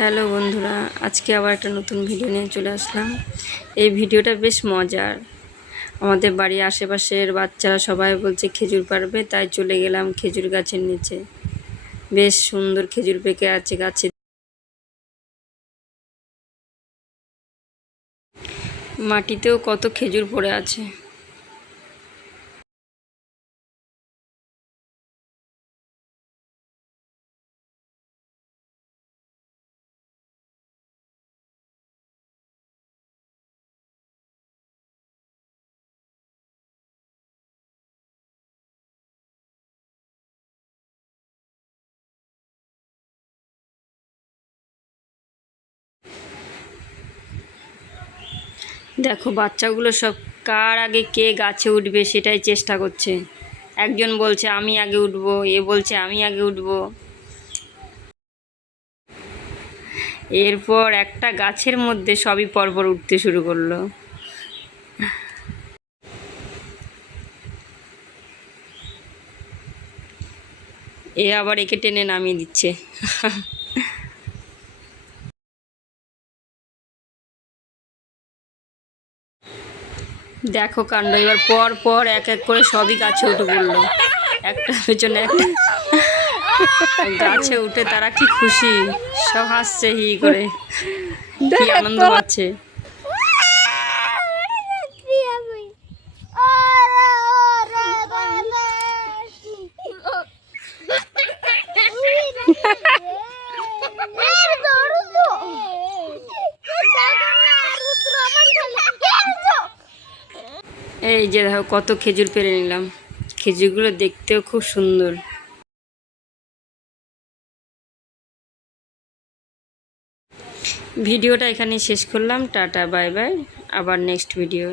Hello বন্ধুরা, আজকে আবার একটা নতুন ভিডিও নিয়ে চলে আসলাম। এই ভিডিওটা বেশ মজার। আমাদের বাড়ির আশেপাশের বাচ্চারা সবাই বলছে খেজুর পাড়বে, তাই চলে গেলাম খেজুর গাছের নিচে। বেশ সুন্দর খেজুর পেকে আছে গাছে। মাটিতেও কত খেজুর পড়ে আছে। দেখো বাচ্চাগুলো সব কার আগে কে গাছে উঠবে সেটাই চেষ্টা করছে। একজন বলছে আমি আগে উঠবো, এ বলছে আমি আগে উঠবো। এরপর একটা গাছের মধ্যে সবই পরপর উঠতে শুরু করলো। এ আবার একে টেনে নামিয়ে দিচ্ছে। দেখো কাণ্ড, এবার পর পর এক এক করে সবই গাছে উঠে পড়লো, একটা পেছনে একটা। গাছে উঠে তারা কি খুশি, সব হাসছে হি করে, কি আনন্দ পাচ্ছে। এই যে দেখো কত খেজুর পেড়ে নিলাম। খেজুরগুলো দেখতেও খুব সুন্দর। ভিডিওটা এখানেই শেষ করলাম। টাটা, বাই বাই, আবার নেক্সট ভিডিও।